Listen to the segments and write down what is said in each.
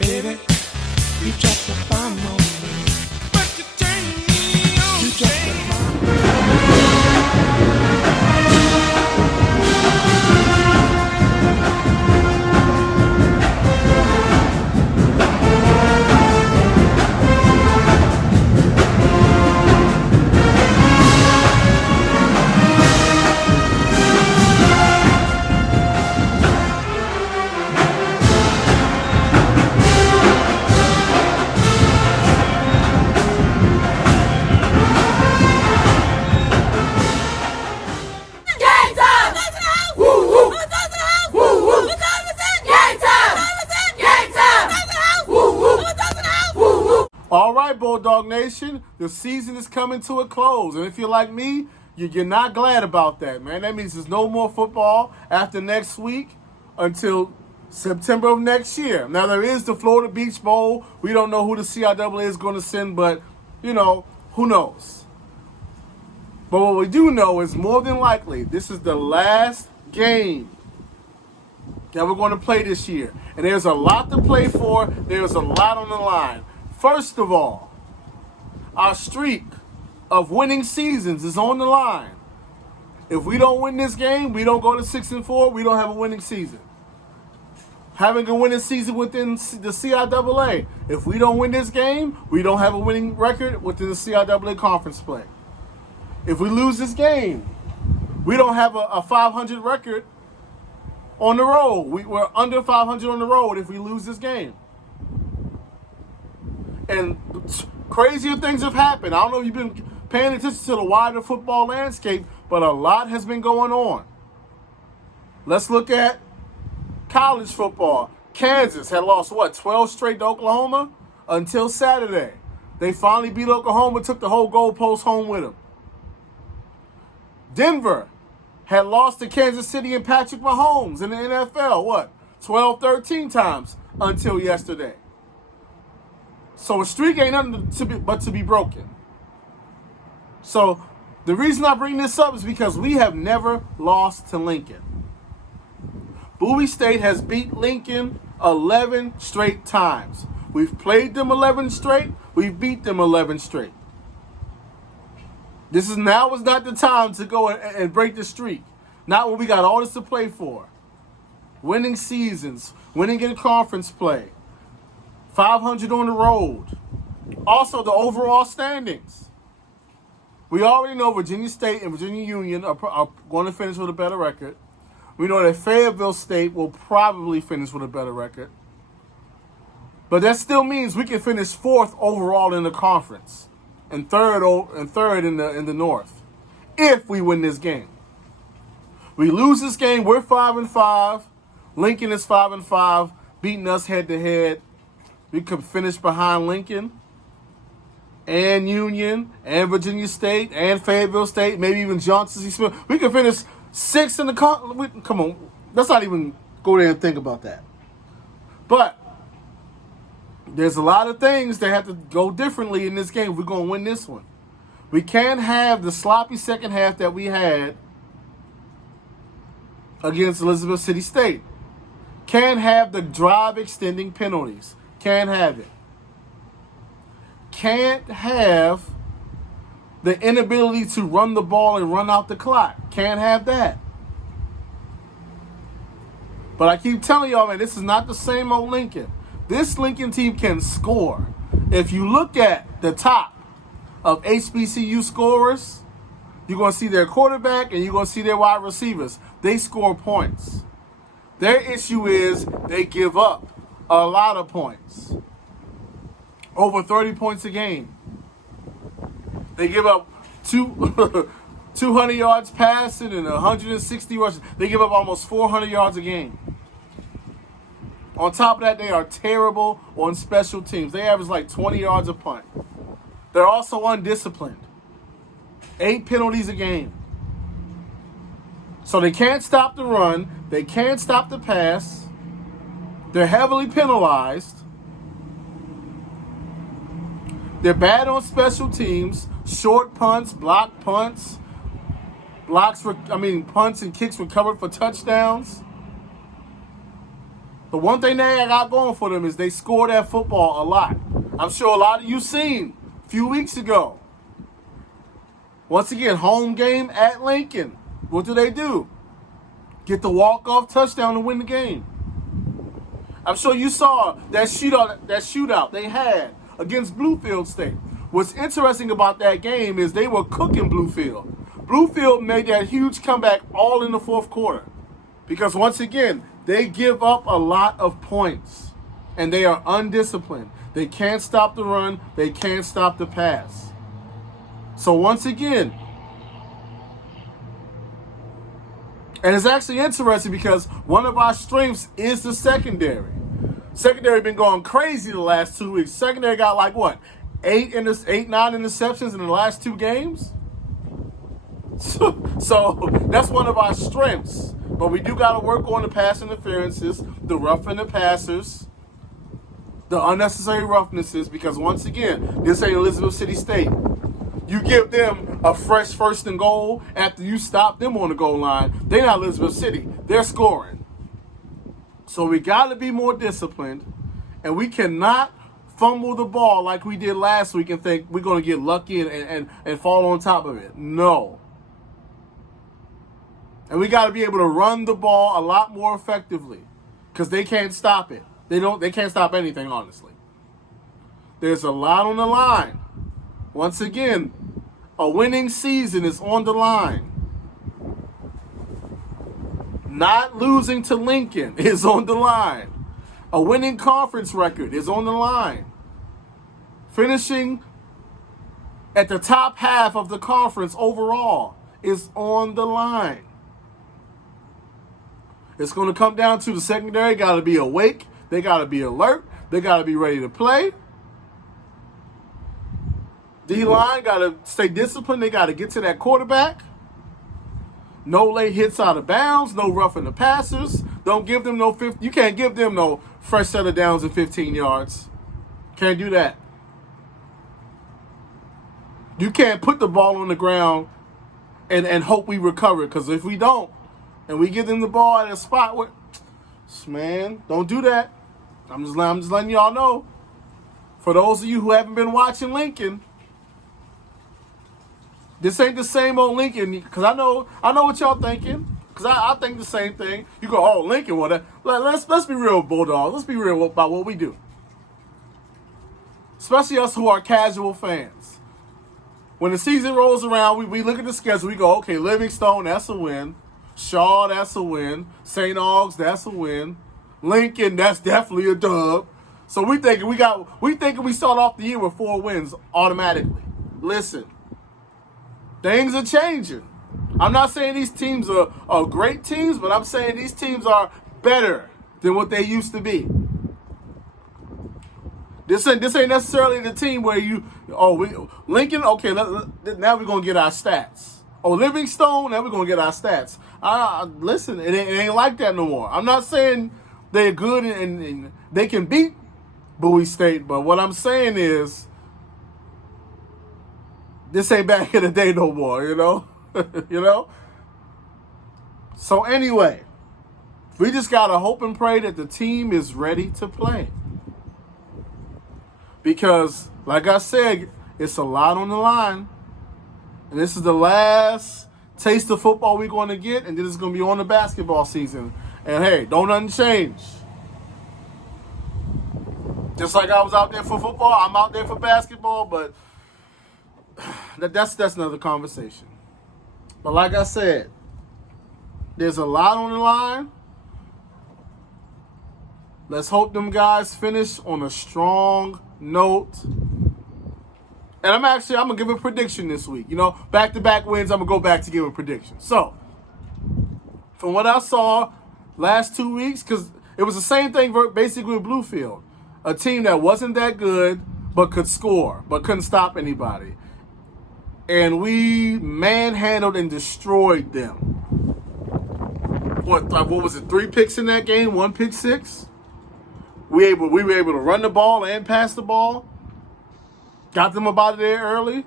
Baby, you dropped the bomb on me. But you turned me on. You dropped the bomb. All right, Bulldog Nation, the season is coming to a close. And if you're like me, you're not glad about that, man. That means there's no more football after next week until September of next year. Now, there is the Florida Beach Bowl. We don't know who the CIAA is going to send, but, who knows? But what we do know is more than likely this is the last game that we're going to play this year. And there's a lot to play for. There's a lot on the line. First of all, our streak of winning seasons is on the line. If we don't win this game, we don't go to 6-4, we don't have a winning season. Having a winning season within the CIAA. If we don't win this game, we don't have a winning record within the CIAA conference play. If we lose this game, we don't have a 500 record on the road. We're under 500 on the road if we lose this game. And crazier things have happened. I don't know if you've been paying attention to the wider football landscape, but a lot has been going on. Let's look at college football. Kansas had lost, 12 straight to Oklahoma until Saturday. They finally beat Oklahoma, took the whole goalpost home with them. Denver had lost to Kansas City and Patrick Mahomes in the NFL, 12, 13 times until yesterday. So a streak ain't nothing but to be broken. So the reason I bring this up is because we have never lost to Lincoln. Bowie State has beat Lincoln 11 straight times. We've played them 11 straight. We've beat them 11 straight. Now is not the time to go and break the streak. Not when we got all this to play for. Winning seasons, winning in conference play. 500 on the road. Also, the overall standings. We already know Virginia State and Virginia Union are going to finish with a better record. We know that Fayetteville State will probably finish with a better record. But that still means we can finish fourth overall in the conference and third in the North if we win this game. We lose this game, we're 5-5. Lincoln is 5-5, beating us head to head. We could finish behind Lincoln and Union and Virginia State and Fayetteville State, maybe even Johnson C. Smith. We could finish sixth in the come on, let's not even go there and think about that. But there's a lot of things that have to go differently in this game if we're going to win this one. We can't have the sloppy second half that we had against Elizabeth City State. Can't have the drive extending penalties. Can't have it. Can't have the inability to run the ball and run out the clock. Can't have that. But I keep telling y'all, man, this is not the same old Lincoln. This Lincoln team can score. If you look at the top of HBCU scorers, you're going to see their quarterback and you're going to see their wide receivers. They score points. Their issue is they give up a lot of points. Over 30 points a game. They give up 200 yards passing and 160 rushes. They give up almost 400 yards a game. On top of that, they are terrible on special teams. They average like 20 yards a punt. They're also undisciplined. 8 penalties a game. So they can't stop the run. They can't stop the pass. They're heavily penalized. They're bad on special teams. Short punts, blocked punts. Punts and kicks recovered for touchdowns. The one thing they got going for them is they score that football a lot. I'm sure a lot of you seen a few weeks ago. Once again, home game at Lincoln. What do? Get the walk-off touchdown to win the game. I'm sure you saw that shootout they had against Bluefield State. What's interesting about that game is they were cooking Bluefield. Bluefield made that huge comeback all in the fourth quarter. Because once again, they give up a lot of points. And they are undisciplined. They can't stop the run. They can't stop the pass. So once again, and it's actually interesting because one of our strengths is the secondary. Secondary been going crazy the last 2 weeks. Secondary got like what? 9 interceptions in the last 2 games? So that's one of our strengths. But we do got to work on the pass interferences, the roughing the passers, the unnecessary roughnesses, because once again, this ain't Elizabeth City State. You give them a fresh first and goal after you stop them on the goal line. They're not Elizabeth City. They're scoring. So we got to be more disciplined, and we cannot fumble the ball like we did last week and think we're going to get lucky and fall on top of it. No. And we got to be able to run the ball a lot more effectively because they can't stop it. They can't stop anything, honestly. There's a lot on the line. Once again, a winning season is on the line. Not losing to Lincoln is on the line. A winning conference record is on the line. Finishing at the top half of the conference overall is on the line. It's going to come down to the secondary. Got to be awake. They got to be alert. They got to be ready to play. D-line got to stay disciplined. They got to get to that quarterback. No late hits out of bounds. No roughing the passers. Don't give them no 50. You can't give them no fresh set of downs and 15 yards. Can't do that. You can't put the ball on the ground and hope we recover, because if we don't and we give them the ball at a spot where, man, don't do that. I'm just letting y'all know. For those of you who haven't been watching Lincoln, this ain't the same old Lincoln, because I know what y'all thinking, because I think the same thing. You go, oh, Lincoln, well, let's be real, Bulldogs. Let's be real about what we do. Especially us who are casual fans. When the season rolls around, we look at the schedule, we go, okay, Livingstone, that's a win. Shaw, that's a win. St. Augs, that's a win. Lincoln, that's definitely a dub. So we thinking we start off the year with 4 wins automatically. Listen. Things are changing. I'm not saying these teams are great teams, but I'm saying these teams are better than what they used to be. This ain't necessarily the team where Lincoln, okay, now we're going to get our stats. Oh, Livingstone, now we're going to get our stats. Listen, it ain't like that no more. I'm not saying they're good and they can beat Bowie State, but what I'm saying is, this ain't back in the day no more, you know? You know? So anyway, we just got to hope and pray that the team is ready to play. Because, like I said, it's a lot on the line. And this is the last taste of football we're going to get, and then it's going to be on the basketball season. And hey, don't nothing change. Just like I was out there for football, I'm out there for basketball, but that's another conversation. But like I said, there's a lot on the line. Let's hope them guys finish on a strong note. And I'm going to give a prediction this week. You know, back-to-back wins, I'm going to go back to give a prediction. So, from what I saw last 2 weeks, because it was the same thing basically with Bluefield. A team that wasn't that good, but could score, but couldn't stop anybody. And we manhandled and destroyed them. What was it, 3 picks in that game, 1 pick six? We were able to run the ball and pass the ball. Got them about there early.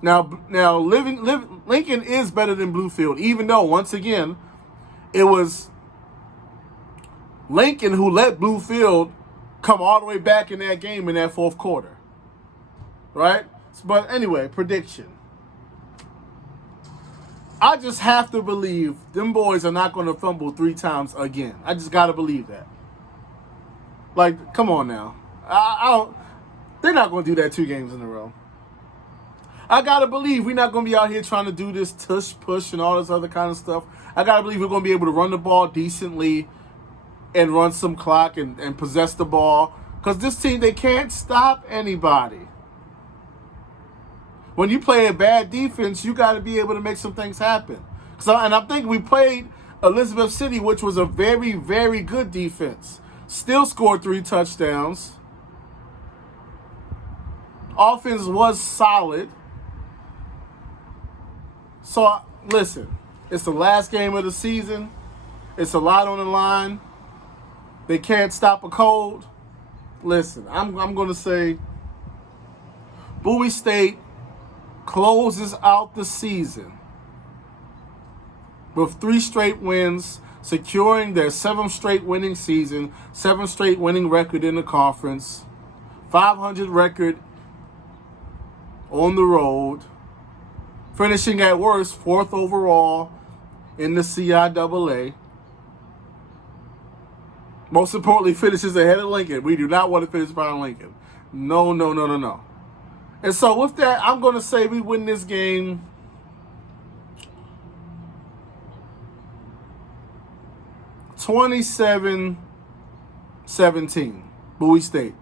Now Lincoln is better than Bluefield, even though, once again, it was Lincoln, who let Bluefield come all the way back in that game in that fourth quarter. Right? But anyway, prediction. I just have to believe them boys are not going to fumble 3 times again. I just got to believe that. Like, come on now. I don't. They're not going to do that 2 games in a row. I got to believe we're not going to be out here trying to do this tush push and all this other kind of stuff. I got to believe we're going to be able to run the ball decently and run some clock and possess the ball. Because this team, they can't stop anybody. When you play a bad defense, you got to be able to make some things happen. And I'm thinking we played Elizabeth City, which was a very, very good defense. Still scored 3 touchdowns. Offense was solid. So, listen, it's the last game of the season. It's a lot on the line. They can't stop a cold. Listen, I'm going to say Bowie State closes out the season with 3 straight wins, securing their 7th straight winning season, 7th straight winning record in the conference, 500 record on the road, finishing at worst 4th overall in the CIAA. Most importantly, finishes ahead of Lincoln. We do not want to finish behind Lincoln. No. And so with that, I'm going to say we win this game 27-17, Bowie State.